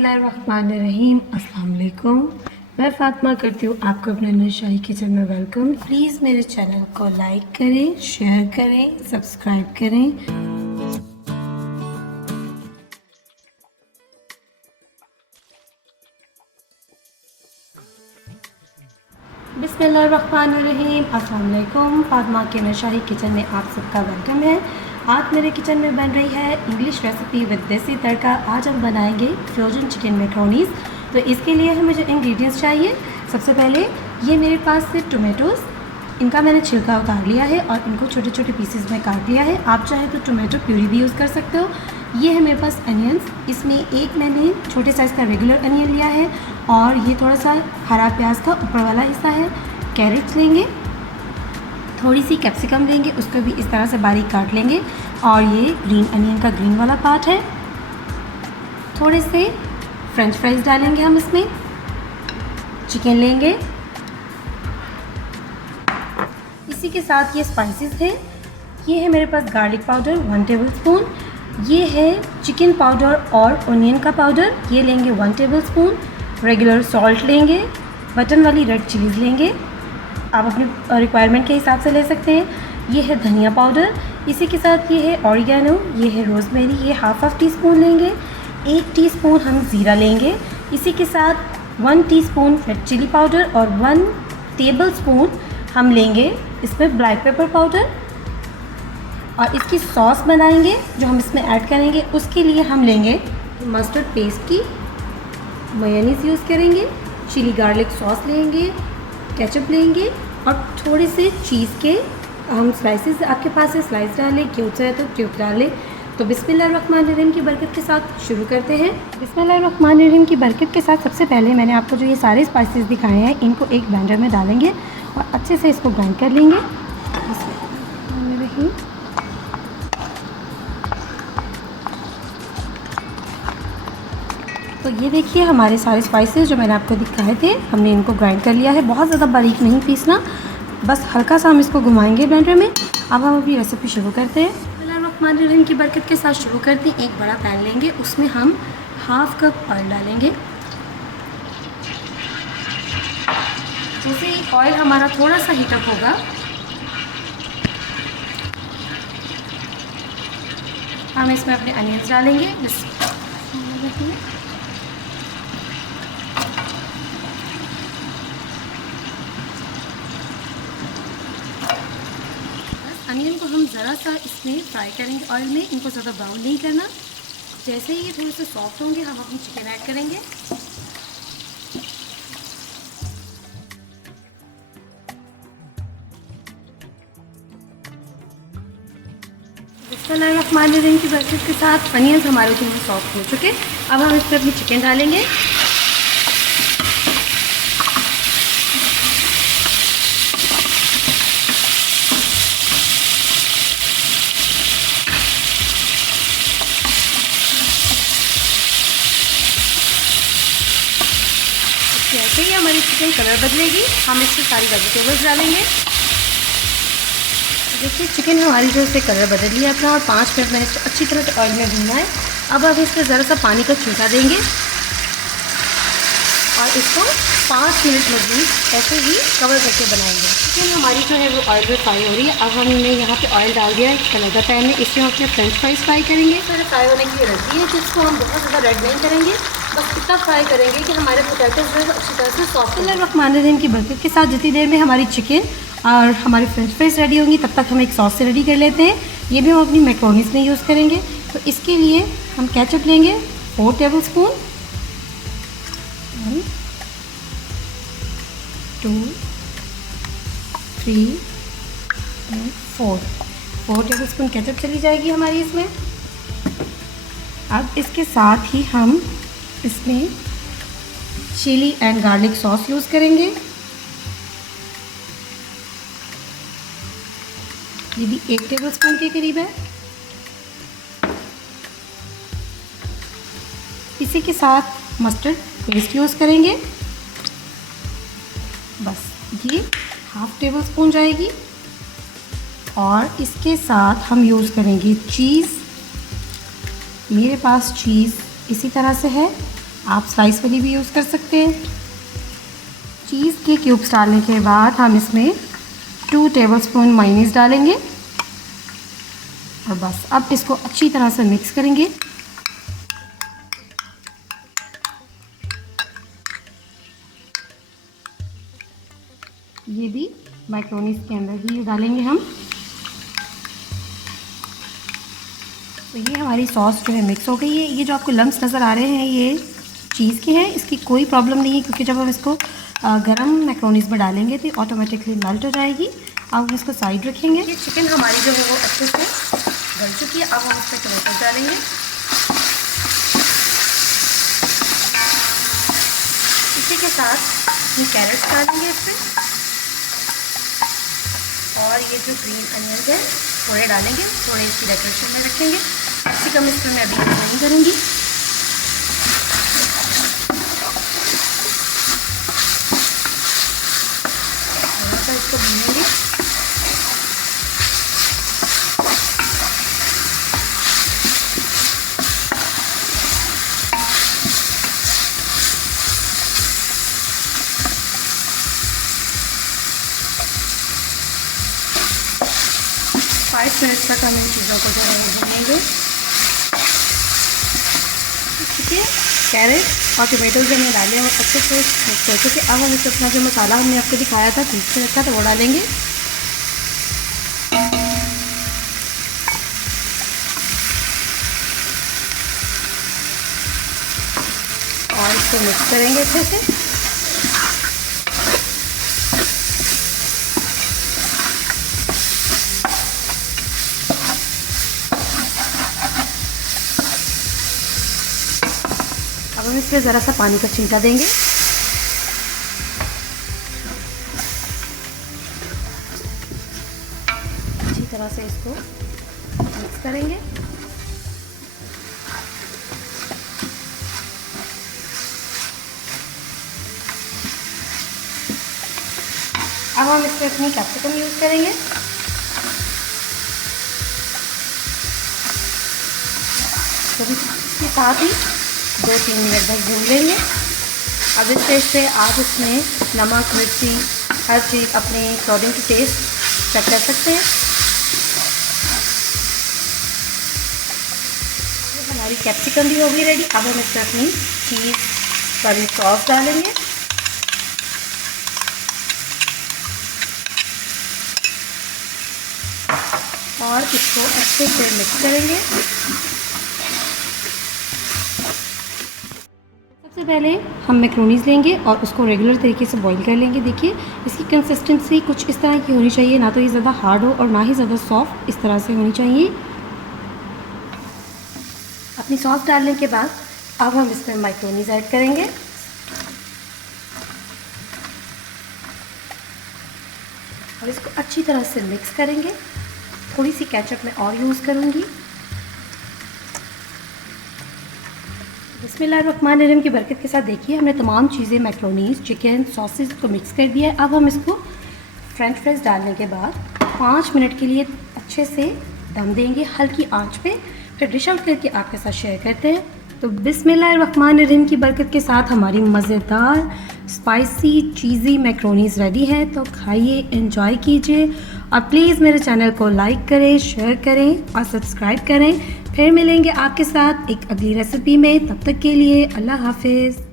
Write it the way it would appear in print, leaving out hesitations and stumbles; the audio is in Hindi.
बिस्मिल्लाहिर्रहमानिर्रहीम। अस्सलाम वालेकुम। मैं फ़ातिमा करती हूँ आपको अपने नशाई किचन में वेलकम। प्लीज़ मेरे चैनल को लाइक करें, शेयर करें, सब्सक्राइब करें। बिस्मिल्लाहिर्रहमानिर्रहीम। अस्सलाम वालेकुम। फ़ातिमा के नशाई किचन में आप सबका वेलकम है। आज मेरे किचन में बन रही है इंग्लिश रेसिपी विद देसी तड़का। आज हम बनाएंगे फ्रोजन चिकन मैक्रोनीज़। तो इसके लिए हमें जो इंग्रेडिएंट्स चाहिए, सबसे पहले ये मेरे पास से टोमेटोज़, इनका मैंने छिलका उतार लिया है और इनको छोटे छोटे पीसेस में काट लिया है। आप चाहे तो टोमेटो प्यूरी भी यूज़ कर सकते हो। ये है मेरे पास अनियंस, इसमें एक मैंने छोटे साइज़ का रेगुलर अनियन लिया है और ये थोड़ा सा हरा प्याज का ऊपर वाला हिस्सा है। कैरेट्स लेंगे, थोड़ी सी कैप्सिकम लेंगे, उसको भी इस तरह से बारीक काट लेंगे और ये ग्रीन अनियन का ग्रीन वाला पार्ट है। थोड़े से फ्रेंच फ्राइज़ डालेंगे हम इसमें। चिकन लेंगे, इसी के साथ ये स्पाइसेस है। ये है मेरे पास गार्लिक पाउडर 1 टेबलस्पून, ये है चिकन पाउडर और ओनियन का पाउडर, ये लेंगे 1 टेबलस्पून। रेगुलर सॉल्ट लेंगे, बटन वाली रेड चिलीज़ लेंगे, आप अपने रिक्वायरमेंट के हिसाब से ले सकते हैं। ये है धनिया पाउडर, इसी के साथ ये है ऑरिगेनो, ये है रोज़मेरी, ये हाफ टीस्पून लेंगे। 1 टीस्पून हम ज़ीरा लेंगे, इसी के साथ 1 टीस्पून रेड चिली पाउडर और 1 टेबलस्पून हम लेंगे इसमें ब्लैक पेपर पाउडर। और इसकी सॉस बनाएंगे जो हम इसमें ऐड करेंगे, उसके लिए हम लेंगे मस्टर्ड पेस्ट की मेयोनीज़ यूज़ करेंगे, चिली गार्लिक सॉस लेंगे, केचप लेंगे और थोड़े से चीज़ के हम स्लाइसेस, आपके पास से स्लाइस डालें, क्यूब्स है तो क्यूब डालें। तो बिस्मिल्लाहिर्रहमानिर्रहीम की बरकत के साथ शुरू करते हैं। बिस्मिल्लाहिर्रहमानिर्रहीम की बरकत के साथ सबसे पहले मैंने आपको जो ये सारे स्पाइसेस दिखाए हैं, इनको एक ब्लेंडर में डालेंगे और अच्छे से इसको ग्राइंड कर लेंगे। बिस्मिल्लाहिर्रहमानिर्रहीम। तो ये देखिए हमारे सारे स्पाइसेस जो मैंने आपको दिखाए थे, हमने इनको ग्राइंड कर लिया है। बहुत ज़्यादा बारीक नहीं पीसना, बस हल्का सा हम इसको घुमाएंगे ब्लेंडर में। अब हम अपनी रेसिपी शुरू करते हैं। बिस्मिल्लाहिर्रहमानिर्रहीम की बरकत के साथ शुरू करते हैं। एक बड़ा पैन लेंगे, उसमें हम हाफ कप ऑयल डालेंगे। जैसे ही ऑयल हमारा थोड़ा सा हीटअप होगा, हम इसमें अपने अनियंस डालेंगे। अनियन को हम ज़रा सा इसमें फ्राई करेंगे ऑयल में, इनको ज़्यादा ब्राउन नहीं करना। जैसे ही ये थोड़े से सॉफ्ट होंगे, हम अपनी चिकन ऐड करेंगे। बिस्मिल्लाहिर्रहमानिर्रहीम की बरकत के साथ अनियंस हमारे थोड़े सॉफ्ट हो चुके। अब हम इसमें अपनी चिकन डालेंगे। जैसे ही हमारी चिकन कलर बदलेगी, हम इसमें सारी वेजिटेबल्स डालेंगे। देखिए चिकन हमारी जो से कलर बदल लिया अपना और 5 मिनट मैंने इसको अच्छी तरह से ऑयल में भूनना है। अब हम इसमें ज़रा सा पानी का छींटा देंगे और इसको 5 मिनट मज़ीद ऐसे ही कवर करके बनाएंगे। चिकन हमारी जो है वो ऑयल में फ्राई हो रही है। अब हमने यहाँ पे ऑयल डाल दिया है एक अलग पैन में, इसमें हम अपने फ्रेंच फ्राइज़ फ्राई करेंगे। थोड़ा फ्राई होने की रखी है, जिसको हम बहुत ज़्यादा रेड नहीं करेंगे, बस इतना फ्राई करेंगे कि हमारे पोटैटोज़ जो है अच्छी तरह से सॉफ्ट। बिस्मिल्लाहिर्रहमानिर्रहीम की बरकत के साथ जितनी देर में हमारी चिकन और हमारी फ्रेंच फ्राइज़ रेडी होंगी, तब तक हम एक सॉस से रेडी कर लेते हैं। ये भी हम अपनी मैक्रोनीज़ में यूज़ करेंगे। तो इसके लिए हम केचप लेंगे 4 टेबलस्पून, 1 2 3 4 टेबलस्पून केचप चली जाएगी हमारी इसमें। अब इसके साथ ही हम इसमें chilli and garlic sauce use करेंगे। ये भी 1 टेबलस्पून के करीब है। इसी के साथ मस्टर्ड पेस्ट यूज़ करेंगे, बस ये हाफ टेबलस्पून जाएगी। और इसके साथ हम यूज़ करेंगे चीज़। मेरे पास चीज़ इसी तरह से है, आप स्लाइस वाली भी यूज़ कर सकते हैं। चीज़ के क्यूब्स डालने के बाद हम इसमें 2 टेबलस्पून मायोनीज़ डालेंगे और बस अब इसको अच्छी तरह से मिक्स करेंगे। ये भी मैक्रोनीज़ के अंदर ही डालेंगे हम। तो ये हमारी सॉस जो है मिक्स हो गई है। ये जो आपको लम्स नज़र आ रहे हैं ये चीज़ के हैं, इसकी कोई प्रॉब्लम नहीं है क्योंकि जब हम इसको गरम मैक्रोनीज़ में डालेंगे तो ऑटोमेटिकली मेल्ट हो जाएगी। अब हम इसको साइड रखेंगे। ये चिकन हमारी जो है वो अच्छे से गल चुकी है। अब हम इसमें टमाटर डालेंगे। इसी के साथ ये कैरेट्स डालेंगे इसमें और ये जो ग्रीन अनियंस है थोड़े डालेंगे, थोड़े इसकी डेकोरेशन में रखेंगे। कैप्सिकम इसमें मैं अभी नहीं करूँगी। थोड़ा सा इसको भूनेंगे। फाइव मिनट्स तक हम इन चीज़ों को जो है भूनेंगे। ठीक है, कैरेट और टमाटो जो हमने डाले हैं वो अच्छे से मिक्स हो चुके। अब हम इसमें अपना जो मसाला हमने आपको दिखाया था कूट के रखा था वो डालेंगे और इसको मिक्स करेंगे अच्छे से। अब हम इसमें ज़रा सा पानी का छींटा देंगे। अच्छी तरह से इसको मिक्स करेंगे। अब हम इसमें अपनी कैप्सिकम यूज़ करेंगे। तो इसके साथ ही 2-3 मिनट बस भून लेंगे। अब इस स्टेज पे आप इसमें नमक, मिर्ची, हर चीज़ अपने अकॉर्डिंग टू टेस्ट चेक कर सकते हैं। हमारी कैप्सिकम भी होगी रेडी। अब हम इसमें अपनी चीज़ वाली सॉस डालेंगे और इसको अच्छे से मिक्स करेंगे। सबसे पहले हम मैक्रोनीज़ लेंगे और उसको रेगुलर तरीके से बॉईल कर लेंगे। देखिए इसकी कंसिस्टेंसी कुछ इस तरह की होनी चाहिए, ना तो ये ज़्यादा हार्ड हो और ना ही ज़्यादा सॉफ्ट, इस तरह से होनी चाहिए। अपनी सॉस डालने के बाद अब हम इसमें मैक्रोनीज़ ऐड करेंगे और इसको अच्छी तरह से मिक्स करेंगे। थोड़ी सी केचप मैं और यूज़ करूँगी। बिस्मिल्लाहिर्रहमानिर्रहीम की बरकत के साथ देखिए हमने तमाम चीज़ें मैक्रोनीज़, चिकन, सॉसेज को मिक्स कर दिया है। अब हम इसको फ्रेंच फ्राइज़ डालने के बाद 5 मिनट के लिए अच्छे से दम देंगे हल्की आंच पे, फिर डिश आउट करके आपके साथ शेयर करते हैं। तो बिस्मिल्लाहिर्रहमानिर्रहीम की बरकत के साथ हमारी मज़ेदार स्पाइसी चीज़ी मैक्रोनीज़ रेडी है। तो खाइए, एंजॉय कीजिए और प्लीज़ मेरे चैनल को लाइक करें, शेयर करें और सब्सक्राइब करें। फिर मिलेंगे आपके साथ एक अगली रेसिपी में। तब तक के लिए अल्लाह हाफिज़।